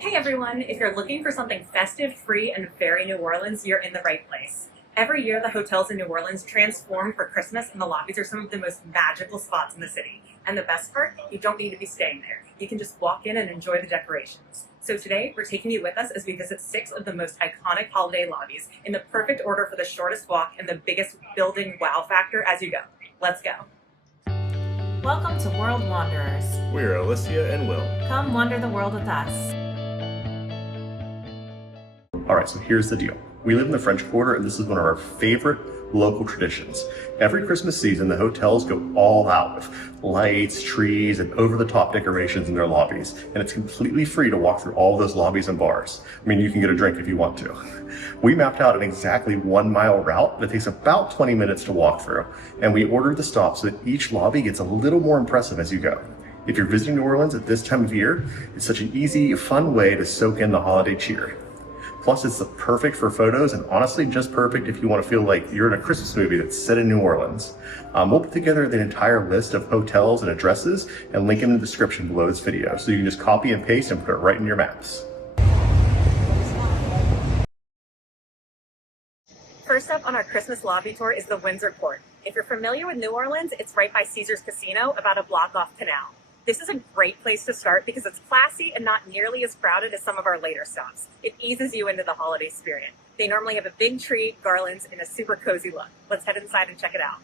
Hey everyone, if you're looking for something festive, free, and very New Orleans, you're in the right place. Every year, the hotels in New Orleans transform for Christmas, and the lobbies are some of the most magical spots in the city. And the best part, you don't need to be staying there. You can just walk in and enjoy the decorations. So today, we're taking you with us as we visit 6 of the most iconic holiday lobbies in the perfect order for the shortest walk and the biggest building wow factor as you go. Let's go. Welcome to World Wanderers. We're Alicia and Will. Come wander the world with us. Alright, so here's the deal. We live in the French Quarter, and this is one of our favorite local traditions. Every Christmas season, the hotels go all out with lights, trees, and over-the-top decorations in their lobbies. And it's completely free to walk through all those lobbies and bars. I mean, you can get a drink if you want to. We mapped out an exactly 1 mile route that takes about 20 minutes to walk through. And we ordered the stops so that each lobby gets a little more impressive as you go. If you're visiting New Orleans at this time of year, it's such an easy, fun way to soak in the holiday cheer. Plus, it's perfect for photos, and honestly, just perfect if you want to feel like you're in a Christmas movie that's set in New Orleans. We'll put together the entire list of hotels and addresses and link them in the description below this video, so you can just copy and paste and put it right in your maps. First up on our Christmas lobby tour is the Windsor Court. If you're familiar with New Orleans, it's right by Caesars Casino, about a block off Canal. This is a great place to start because it's classy and not nearly as crowded as some of our later stops. It eases you into the holiday spirit. They normally have a big tree, garlands, and a super cozy look. Let's head inside and check it out.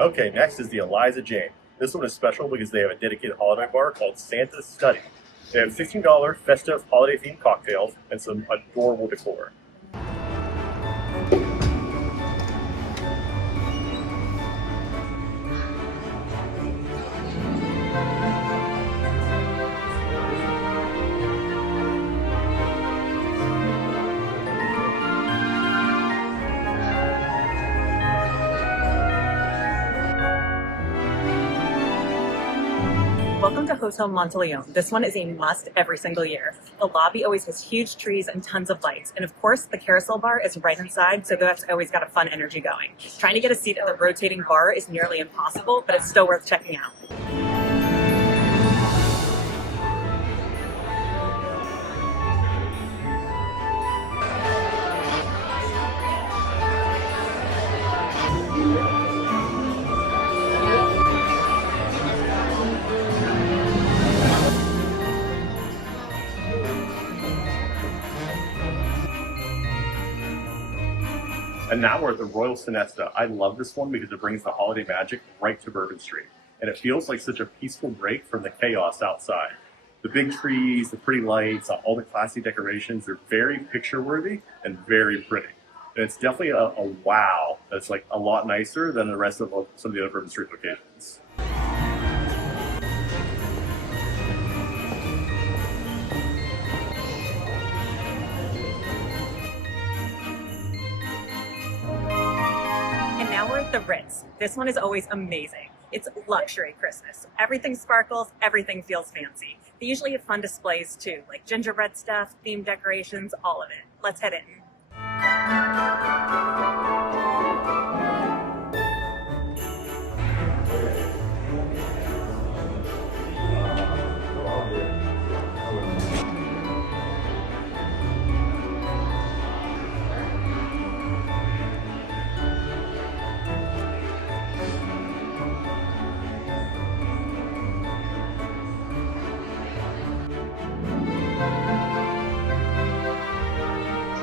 Okay, next is the Eliza Jane. This one is special because they have a dedicated holiday bar called Santa's Study. They have $16 festive holiday-themed cocktails and some adorable decor. Welcome to Hotel Monteleone. This one is a must every single year. The lobby always has huge trees and tons of lights. And of course, the carousel bar is right inside, so that's always got a fun energy going. Trying to get a seat at the rotating bar is nearly impossible, but it's still worth checking out. And now we're at the Royal Sonesta. I love this one because it brings the holiday magic right to Bourbon Street. And it feels like such a peaceful break from the chaos outside. The big trees, the pretty lights, all the classy decorations, they're very picture-worthy and very pretty. And it's definitely a wow that's like a lot nicer than the rest of some of the other Bourbon Street locations. We're at the Ritz. This one is always amazing. It's luxury Christmas. Everything sparkles, everything feels fancy. They usually have fun displays too, like gingerbread stuff, themed decorations, all of it. Let's head in.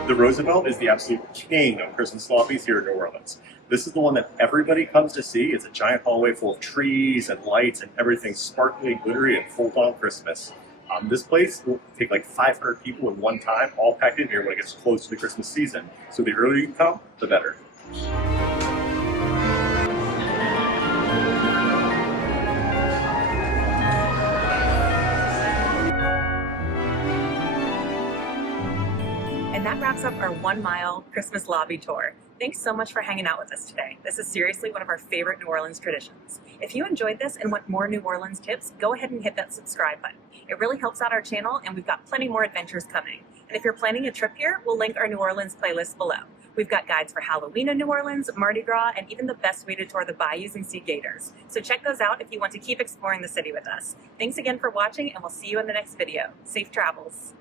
The Roosevelt is the absolute king of Christmas lobbies here in New Orleans. This is the one that everybody comes to see. It's a giant hallway full of trees and lights and everything sparkly, glittery, and full-on Christmas. This place will take like 500 people at one time, all packed in here when it gets close to the Christmas season. So the earlier you can come, the better. And that wraps up our 1 mile Christmas lobby tour. Thanks so much for hanging out with us today. This is seriously one of our favorite New Orleans traditions. If you enjoyed this and want more New Orleans tips, go ahead and hit that subscribe button. It really helps out our channel, and we've got plenty more adventures coming. And if you're planning a trip here, we'll link our New Orleans playlist below. We've got guides for Halloween in New Orleans, Mardi Gras, and even the best way to tour the bayous and see gators. So check those out if you want to keep exploring the city with us. Thanks again for watching, and we'll see you in the next video. Safe travels.